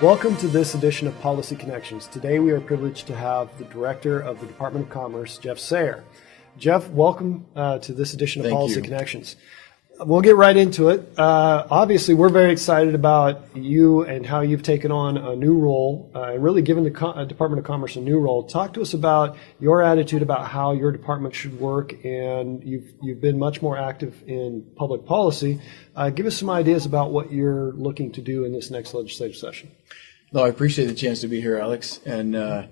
Welcome to this edition of Policy Connections. Today we are privileged to have the Director of the Department of Commerce, Jeff Sayer. Jeff, welcome to this edition of Policy Connections. We'll get right into it. Obviously, we're very excited about you and how you've taken on a new role and really given the Department of Commerce a new role. Talk to us about your attitude about how your department should work, and you've been much more active in public policy. Give us some ideas about what you're looking to do in this next legislative session. No, I appreciate the chance to be here, Alex. And I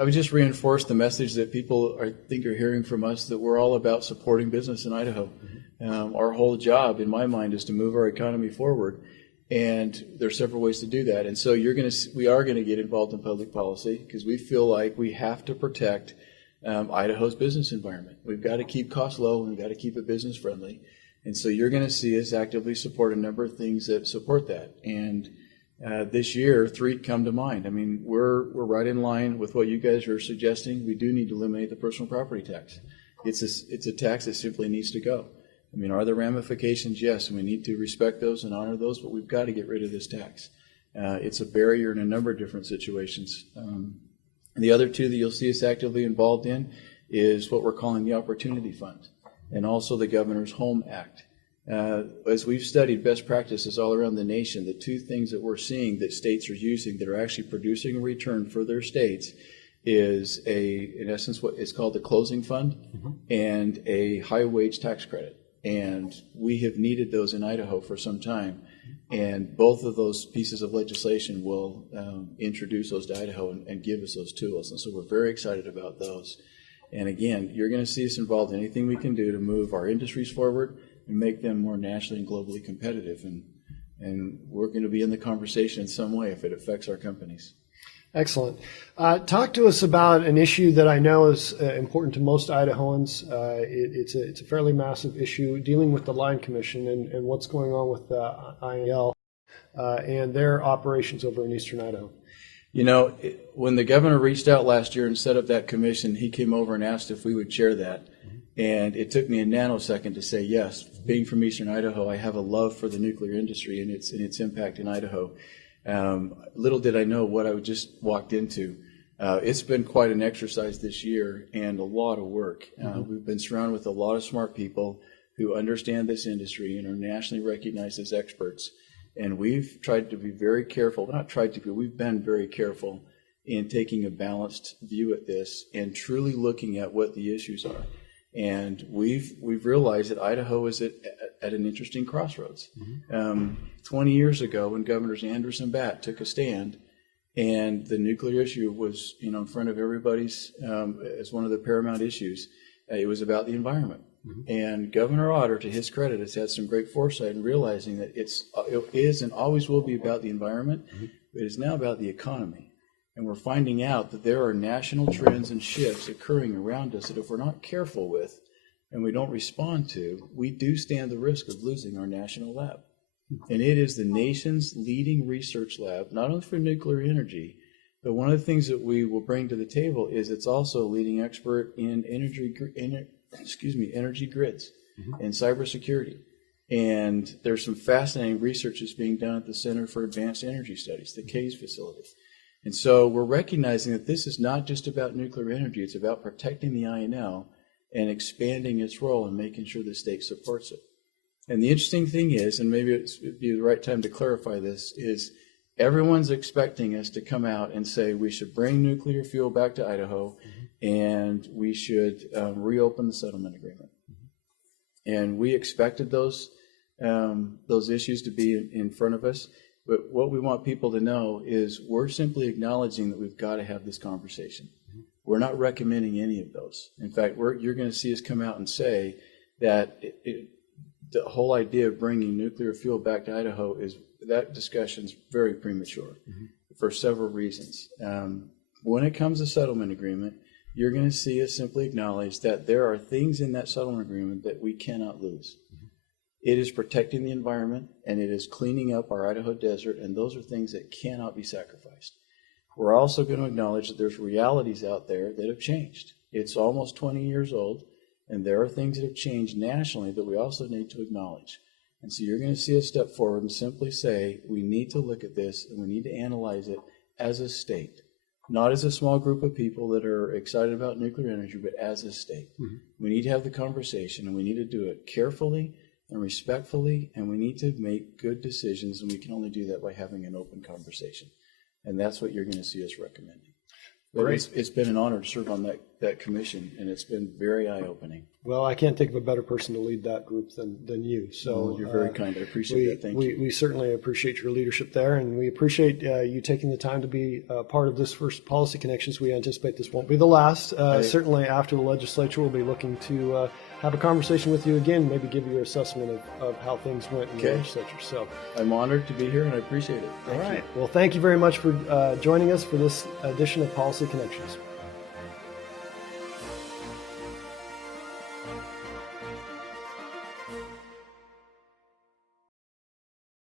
would just reinforce the message that people I think are hearing from us, that we're all about supporting business in Idaho. Our whole job, in my mind, is to move our economy forward, and there are several ways to do that. And so we are going to get involved in public policy because we feel like we have to protect Idaho's business environment. We've got to keep costs low, and we've got to keep it business friendly. And so you're going to see us actively support a number of things that support that. And this year, 3 come to mind. I mean, we're right in line with what you guys are suggesting. We do need to eliminate the personal property tax. It's a tax that simply needs to go. I mean, are there ramifications? Yes, and we need to respect those and honor those, but we've got to get rid of this tax. It's a barrier in a number of different situations. The other 2 that you'll see us actively involved in is what we're calling the Opportunity Fund, and also the Governor's Home Act. As we've studied best practices all around the nation, the 2 things that we're seeing that states are using that are actually producing a return for their states is in essence, what is called the closing fund and a high wage tax credit. And we have needed those in Idaho for some time. And both of those pieces of legislation will introduce those to Idaho and give us those tools. And so we're very excited about those. And again, you're going to see us involved in anything we can do to move our industries forward and make them more nationally and globally competitive. And we're going to be in the conversation in some way if it affects our companies. Excellent. Talk to us about an issue that I know is important to most Idahoans. It's a fairly massive issue, dealing with the Line Commission and what's going on with IAL and their operations over in eastern Idaho. You know, when the governor reached out last year and set up that commission, he came over and asked if we would chair that. And it took me a nanosecond to say yes. Being from eastern Idaho, I have a love for the nuclear industry and its impact in Idaho. Little did I know what I just walked into. It's been quite an exercise this year and a lot of work. We've been surrounded with a lot of smart people who understand this industry and are nationally recognized as experts. And we've tried to be very careful, not tried to be, we've been very careful in taking a balanced view at this and truly looking at what the issues are. And we've realized that Idaho is at an interesting crossroads. 20 years ago, when Governors Anders and Batt took a stand, and the nuclear issue was, in front of everybody's as one of the paramount issues, it was about the environment. And Governor Otter, to his credit, has had some great foresight in realizing that it is and always will be about the environment, but it is now about the economy. And we're finding out that there are national trends and shifts occurring around us that if we're not careful with and we don't respond to, we do stand the risk of losing our national lab. And it is the nation's leading research lab, not only for nuclear energy, but one of the things that we will bring to the table is it's also a leading expert in energy grids and cybersecurity. And there's some fascinating research that's being done at the Center for Advanced Energy Studies, the CAES facility. And so we're recognizing that this is not just about nuclear energy, it's about protecting the INL and expanding its role and making sure the state supports it. And the interesting thing is, and maybe it'd be the right time to clarify this, is everyone's expecting us to come out and say we should bring nuclear fuel back to Idaho and we should reopen the settlement agreement. And we expected those issues to be in front of us. But what we want people to know is we're simply acknowledging that we've got to have this conversation. We're not recommending any of those. In fact, you're going to see us come out and say that the whole idea of bringing nuclear fuel back to Idaho that discussion's very premature for several reasons. When it comes to settlement agreement, you're going to see us simply acknowledge that there are things in that settlement agreement that we cannot lose. It is protecting the environment, and it is cleaning up our Idaho desert, and those are things that cannot be sacrificed. We're also going to acknowledge that there's realities out there that have changed. It's almost 20 years old, and there are things that have changed nationally that we also need to acknowledge. And so you're going to see us step forward and simply say, we need to look at this and we need to analyze it as a state, not as a small group of people that are excited about nuclear energy, but as a state. Mm-hmm. We need to have the conversation, and we need to do it carefully and respectfully, and we need to make good decisions, and we can only do that by having an open conversation. And that's what you're going to see us recommending. But it's been an honor to serve on that commission, and it's been very eye-opening. Well, I can't think of a better person to lead that group than you. So you're very kind. I appreciate that. Thank you. We certainly appreciate your leadership there, and we appreciate you taking the time to be part of this first Policy Connections. We anticipate this won't be the last. Certainly after the legislature, we'll be looking to have a conversation with you again, maybe give you your assessment of how things went in the legislature. So I'm honored to be here, and I appreciate it. Thank you. Well, thank you very much for joining us for this edition of Policy Connections.